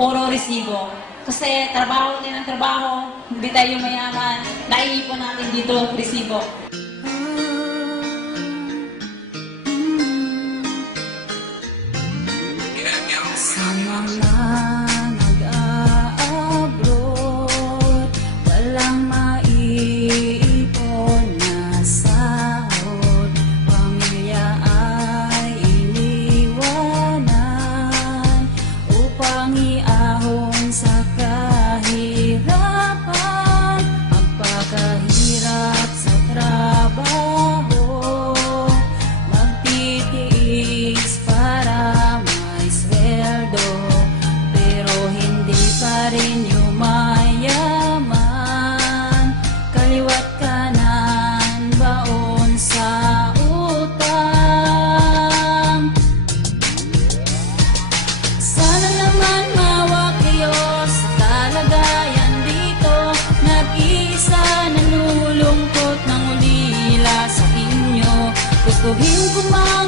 puro resibo. Kasi trabaho din ang trabaho, hindi tayo mayaman, naiipon natin dito resibo. Sa mga nag-a-abroad, walang maiipon na sahod, pamilya ay iniwanan upang iahon sa kahirapan. Magpakahirap sa trabaho, magtitiis para may sweldo, pero hindi pa rin yumayaman. Kaliwat kanan, baon sa utang. Sana naman mawag kayo sa kalagayan dito. Nag-iisa nanulungkot ng ulila sa inyo. Gustuhin kumain